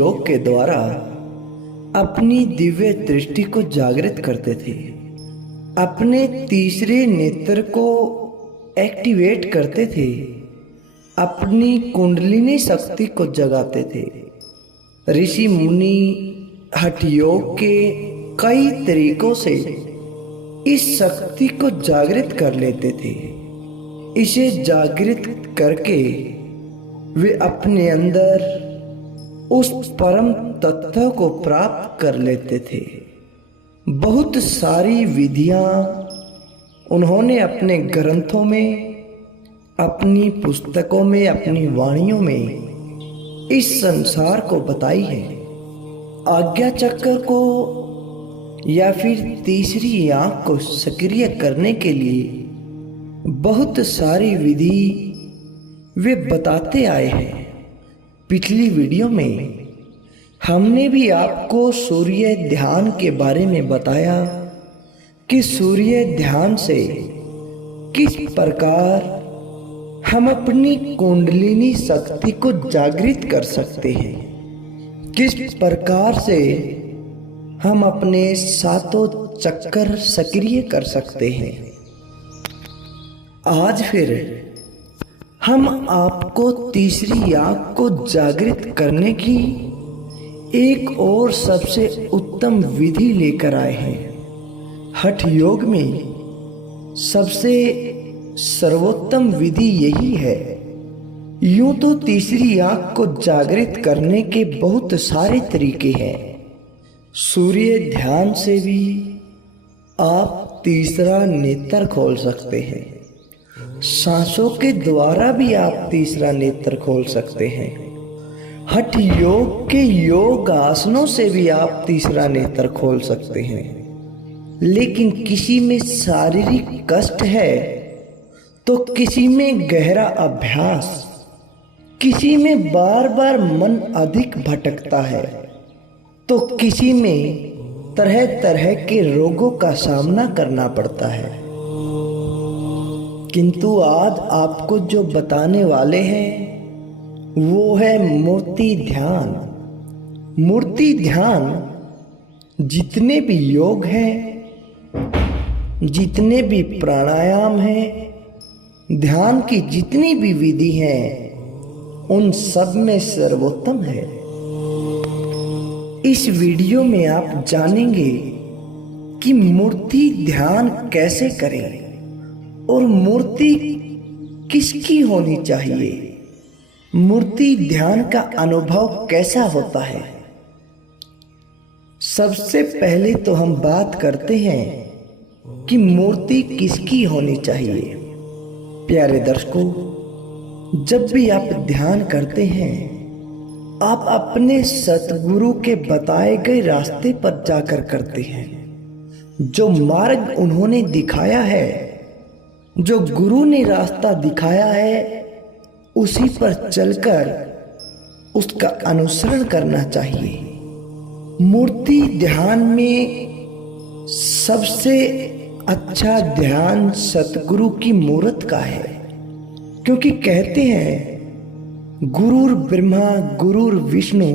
योग के द्वारा अपनी दिव्य दृष्टि को जागृत करते थे, अपने तीसरे नेत्र को एक्टिवेट करते थे, अपनी कुंडलिनी शक्ति को जगाते थे। ऋषि मुनि हठ योग के कई तरीकों से इस शक्ति को जागृत कर लेते थे। इसे जागृत करके वे अपने अंदर उस परम तत्व को प्राप्त कर लेते थे। बहुत सारी विधियां उन्होंने अपने ग्रंथों में, अपनी पुस्तकों में, अपनी वाणियों में इस संसार को बताई है। आज्ञा चक्र को या फिर तीसरी आंख को सक्रिय करने के लिए बहुत सारी विधि वे बताते आए हैं। पिछली वीडियो में हमने भी आपको सूर्य ध्यान के बारे में बताया कि सूर्य ध्यान से किस प्रकार हम अपनी कुंडलिनी शक्ति को जागृत कर सकते हैं, किस प्रकार से हम अपने सातों चक्कर सक्रिय कर सकते हैं। आज फिर हम आपको तीसरी आंख को जागृत करने की एक और सबसे उत्तम विधि लेकर आए हैं। हठ योग में सबसे सर्वोत्तम विधि यही है। यूं तो तीसरी आंख को जागृत करने के बहुत सारे तरीके हैं। सूर्य ध्यान से भी आप तीसरा नेत्र खोल सकते हैं। सांसों के द्वारा भी आप तीसरा नेत्र खोल सकते हैं। हठ योग के योग आसनों से भी आप तीसरा नेत्र खोल सकते हैं। लेकिन किसी में शारीरिक कष्ट है तो किसी में गहरा अभ्यास, किसी में बार बार मन अधिक भटकता है तो किसी में तरह तरह के रोगों का सामना करना पड़ता है। किंतु आज आपको जो बताने वाले हैं वो है मूर्ति ध्यान। मूर्ति ध्यान जितने भी योग हैं, जितने भी प्राणायाम हैं, ध्यान की जितनी भी विधि हैं, उन सब में सर्वोत्तम है। इस वीडियो में आप जानेंगे कि मूर्ति ध्यान कैसे करें और मूर्ति किसकी होनी चाहिए, मूर्ति ध्यान का अनुभव कैसा होता है। सबसे पहले तो हम बात करते हैं कि मूर्ति किसकी होनी चाहिए। प्यारे दर्शकों, जब भी आप ध्यान करते हैं, आप अपने सतगुरु के बताए गए रास्ते पर जाकर करते हैं। जो मार्ग उन्होंने दिखाया है, जो गुरु ने रास्ता दिखाया है, उसी पर चलकर उसका अनुसरण करना चाहिए। मूर्ति ध्यान में सबसे अच्छा ध्यान सतगुरु की मूर्त का है, क्योंकि कहते हैं गुरुर ब्रह्मा गुरुर विष्णु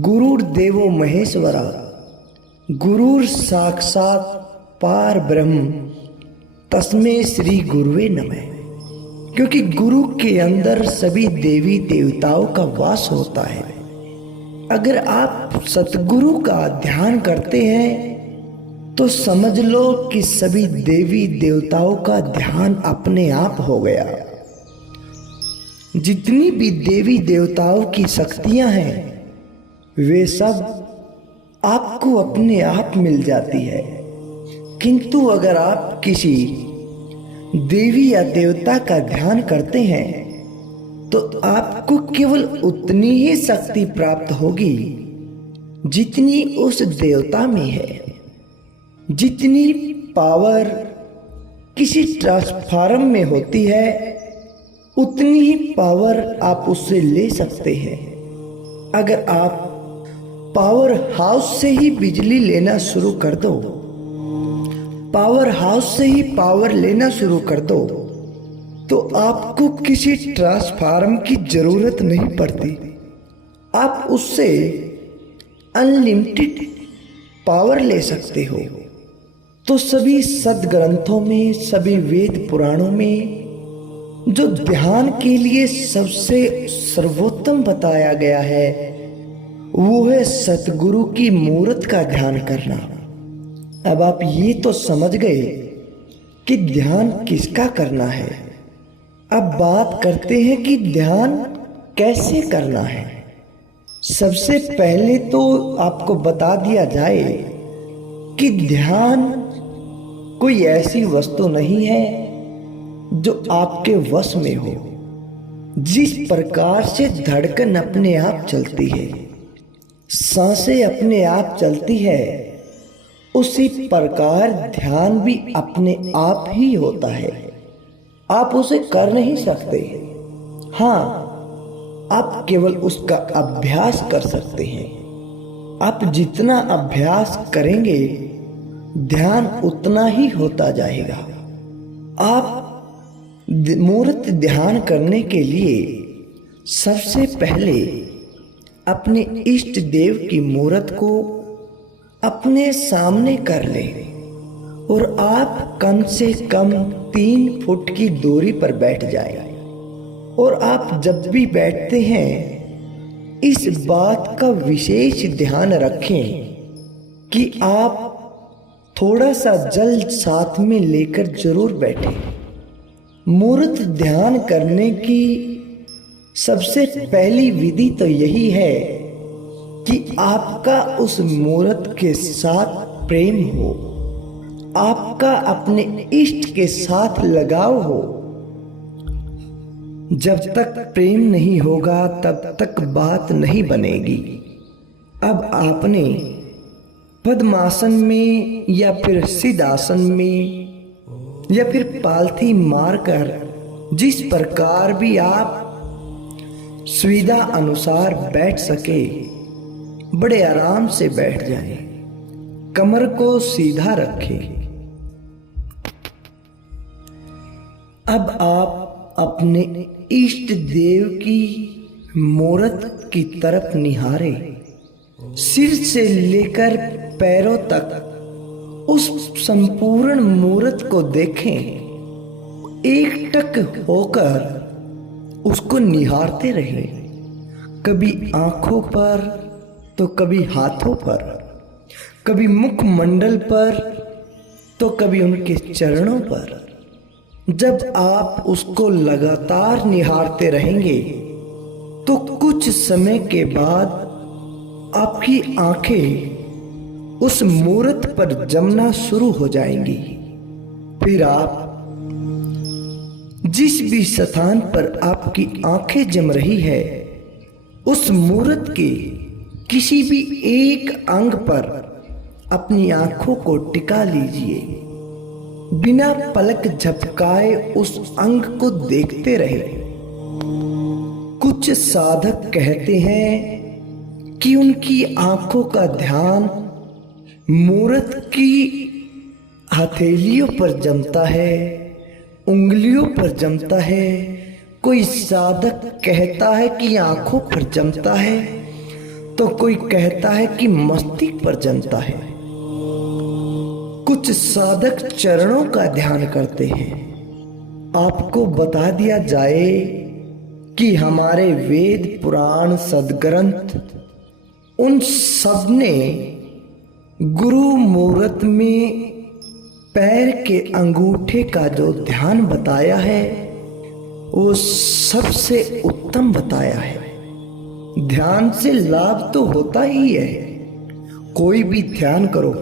गुरुर्देवो महेश्वरा गुरुर साक्षात पार ब्रह्म तस्मै श्री गुरुवे नमः। क्योंकि गुरु के अंदर सभी देवी देवताओं का वास होता है। अगर आप सतगुरु का ध्यान करते हैं तो समझ लो कि सभी देवी देवताओं का ध्यान अपने आप हो गया। जितनी भी देवी देवताओं की शक्तियां हैं वे सब आपको अपने आप मिल जाती है। किंतु अगर आप किसी देवी या देवता का ध्यान करते हैं तो आपको केवल उतनी ही शक्ति प्राप्त होगी जितनी उस देवता में है। जितनी पावर किसी ट्रांसफार्मर में होती है, उतनी ही पावर आप उससे ले सकते हैं। अगर आप पावर हाउस से ही बिजली लेना शुरू कर दो, पावर हाउस से ही पावर लेना शुरू कर दो, तो आपको किसी ट्रांसफार्मर की जरूरत नहीं पड़ती। आप उससे अनलिमिटेड पावर ले सकते हो। तो सभी सदग्रंथों में, सभी वेद पुराणों में जो ध्यान के लिए सबसे सर्वोत्तम बताया गया है वो है सतगुरु की मूर्त का ध्यान करना। अब आप ये तो समझ गए कि ध्यान किसका करना है। अब बात करते हैं कि ध्यान कैसे करना है। सबसे पहले तो आपको बता दिया जाए कि ध्यान कोई ऐसी वस्तु नहीं है जो आपके वश में हो। जिस प्रकार से धड़कन अपने आप चलती है, सांसें अपने आप चलती है, उसी प्रकार ध्यान भी अपने आप ही होता है। आप उसे कर नहीं सकते। हाँ, आप केवल उसका अभ्यास कर सकते हैं। आप जितना अभ्यास करेंगे ध्यान उतना ही होता जाएगा। आप मूर्त ध्यान करने के लिए सबसे पहले अपने इष्ट देव की मूर्त को अपने सामने कर लें और आप कम से कम 3 फुट की दूरी पर बैठ जाएं। और आप जब भी बैठते हैं इस बात का विशेष ध्यान रखें कि आप थोड़ा सा जल साथ में लेकर जरूर बैठें। मूर्त ध्यान करने की सबसे पहली विधि तो यही है कि आपका उस मूर्त के साथ प्रेम हो, आपका अपने इष्ट के साथ लगाव हो। जब तक प्रेम नहीं होगा तब तक बात नहीं बनेगी। अब आपने पद्मासन में या फिर सिद्धासन में या फिर पालथी मारकर जिस प्रकार भी आप सुविधा अनुसार बैठ सके बड़े आराम से बैठ जाएं। कमर को सीधा रखें। अब आप अपने इष्ट देव की मूर्त की तरफ निहारे। सिर से लेकर पैरों तक उस संपूर्ण मूर्त को देखें। एकटक होकर उसको निहारते रहें, कभी आंखों पर तो कभी हाथों पर, कभी मुखमंडल पर तो कभी उनके चरणों पर। जब आप उसको लगातार निहारते रहेंगे तो कुछ समय के बाद आपकी आंखें उस मूर्त पर जमना शुरू हो जाएंगी। फिर आप जिस भी स्थान पर आपकी आंखें जम रही है उस मूर्त के किसी भी एक अंग पर अपनी आंखों को टिका लीजिए। बिना पलक झपकाए उस अंग को देखते रहे। कुछ साधक कहते हैं कि उनकी आंखों का ध्यान मूर्त की हथेलियों पर जमता है, उंगलियों पर जमता है। कोई साधक कहता है कि आंखों पर जमता है तो कोई कहता है कि मस्तिष्क पर जमता है। कुछ साधक चरणों का ध्यान करते हैं। आपको बता दिया जाए कि हमारे वेद पुराण सदग्रंथ उन सब ने गुरु मूर्त में पैर के अंगूठे का जो ध्यान बताया है वो सबसे उत्तम बताया है। ध्यान से लाभ तो होता ही है। कोई भी ध्यान करो,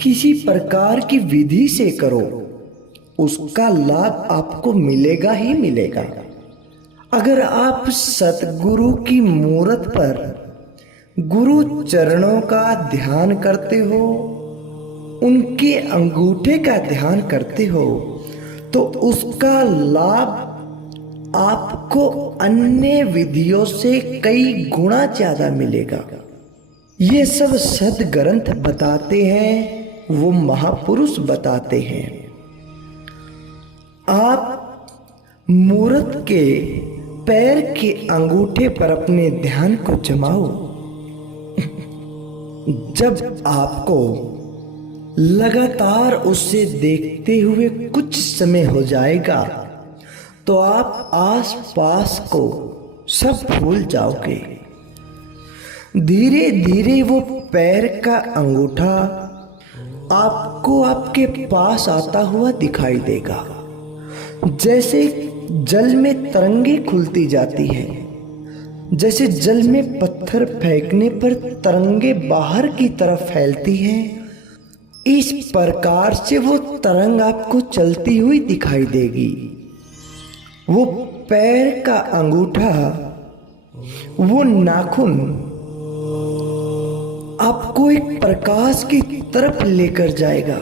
किसी प्रकार की विधि से करो, उसका लाभ आपको मिलेगा ही मिलेगा। अगर आप सतगुरु की मूर्त पर गुरु चरणों का ध्यान करते हो, उनके अंगूठे का ध्यान करते हो तो उसका लाभ आपको अन्य विधियों से कई गुना ज्यादा मिलेगा। ये सब सदग्रंथ बताते हैं, वो महापुरुष बताते हैं। आप मूर्त के पैर के अंगूठे पर अपने ध्यान को जमाओ। जब आपको लगातार उसे देखते हुए कुछ समय हो जाएगा तो आप आसपास को सब भूल जाओगे। धीरे धीरे वो पैर का अंगूठा आपको आपके पास आता हुआ दिखाई देगा, जैसे जल में तरंगे खुलती जाती हैं, जैसे जल में पत्थर फेंकने पर तरंगे बाहर की तरफ फैलती हैं। इस प्रकार से वो तरंग आपको चलती हुई दिखाई देगी। वो पैर का अंगूठा, वो नाखून आपको एक प्रकाश की तरफ लेकर जाएगा।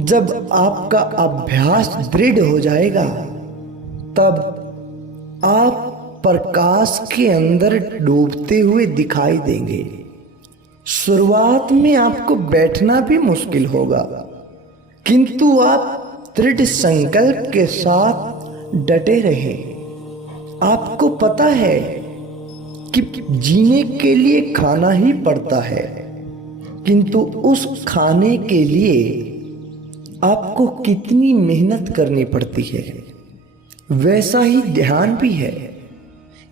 जब आपका अभ्यास दृढ़ हो जाएगा तब आप प्रकाश के अंदर डूबते हुए दिखाई देंगे। शुरुआत में आपको बैठना भी मुश्किल होगा, किंतु आप दृढ़ संकल्प के साथ डटे रहें। आपको पता है कि जीने के लिए खाना ही पड़ता है, किंतु उस खाने के लिए आपको कितनी मेहनत करनी पड़ती है। वैसा ही ध्यान भी है।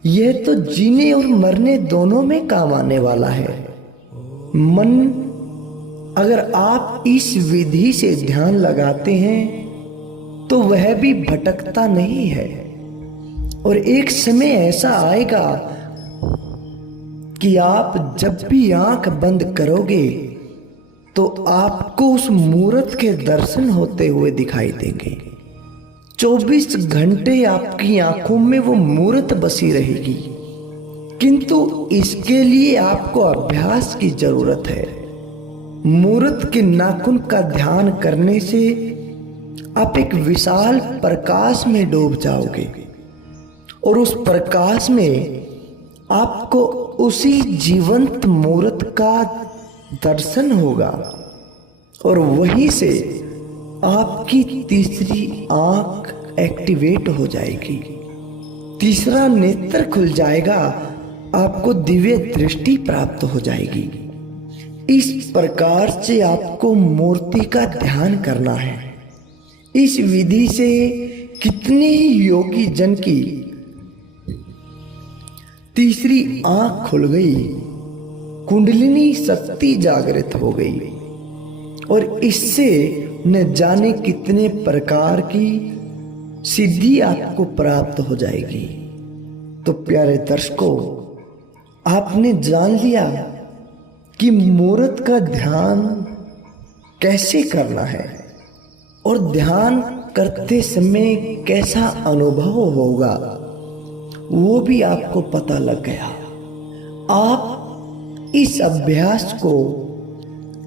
यह तो जीने और मरने दोनों में काम आने वाला है। मन, अगर आप इस विधि से ध्यान लगाते हैं तो वह भी भटकता नहीं है। और एक समय ऐसा आएगा कि आप जब भी आंख बंद करोगे तो आपको उस मूर्त के दर्शन होते हुए दिखाई देंगे। 24 घंटे आपकी आंखों में वो मूर्त बसी रहेगी, किंतु इसके लिए आपको अभ्यास की जरूरत है। मूर्त के नाखून का ध्यान करने से आप एक विशाल प्रकाश में डूब जाओगे और उस प्रकाश में आपको उसी जीवंत मूर्त का दर्शन होगा और वहीं से आपकी तीसरी आंख एक्टिवेट हो जाएगी, तीसरा नेत्र खुल जाएगा, आपको दिव्य दृष्टि प्राप्त हो जाएगी। इस प्रकार से आपको मूर्ति का ध्यान करना है। इस विधि से कितने ही योगी जन की तीसरी आंख खुल गई, कुंडलिनी शक्ति जागृत हो गई और इससे न जाने कितने प्रकार की सिद्धि आपको प्राप्त हो जाएगी। तो प्यारे दर्शकों, आपने जान लिया कि मूर्त का ध्यान कैसे करना है और ध्यान करते समय कैसा अनुभव होगा, वो भी आपको पता लग गया। आप इस अभ्यास को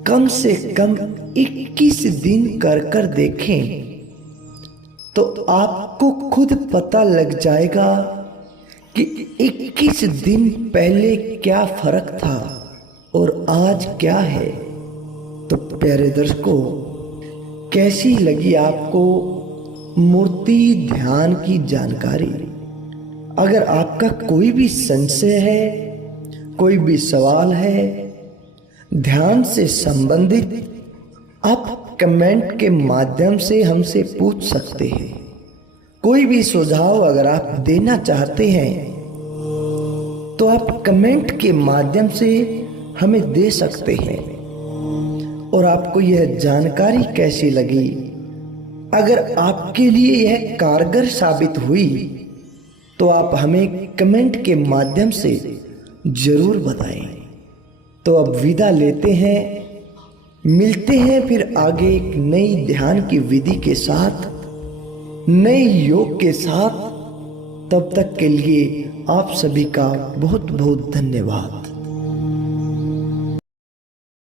कम से कम 21 दिन कर देखें तो आपको खुद पता लग जाएगा कि 21 दिन पहले क्या फर्क था और आज क्या है। तो प्यारे दर्शकों, कैसी लगी आपको मूर्ति ध्यान की जानकारी? अगर आपका कोई भी संशय है, कोई भी सवाल है ध्यान से संबंधित, आप कमेंट के माध्यम से हमसे पूछ सकते हैं। कोई भी सुझाव अगर आप देना चाहते हैं तो आप कमेंट के माध्यम से हमें दे सकते हैं। और आपको यह जानकारी कैसी लगी? अगर आपके लिए यह कारगर साबित हुई तो आप हमें कमेंट के माध्यम से जरूर बताएं। तो अब विदा लेते हैं, मिलते हैं फिर आगे एक नई ध्यान की विधि के साथ, नए योग के साथ। तब तक के लिए आप सभी का बहुत बहुत धन्यवाद।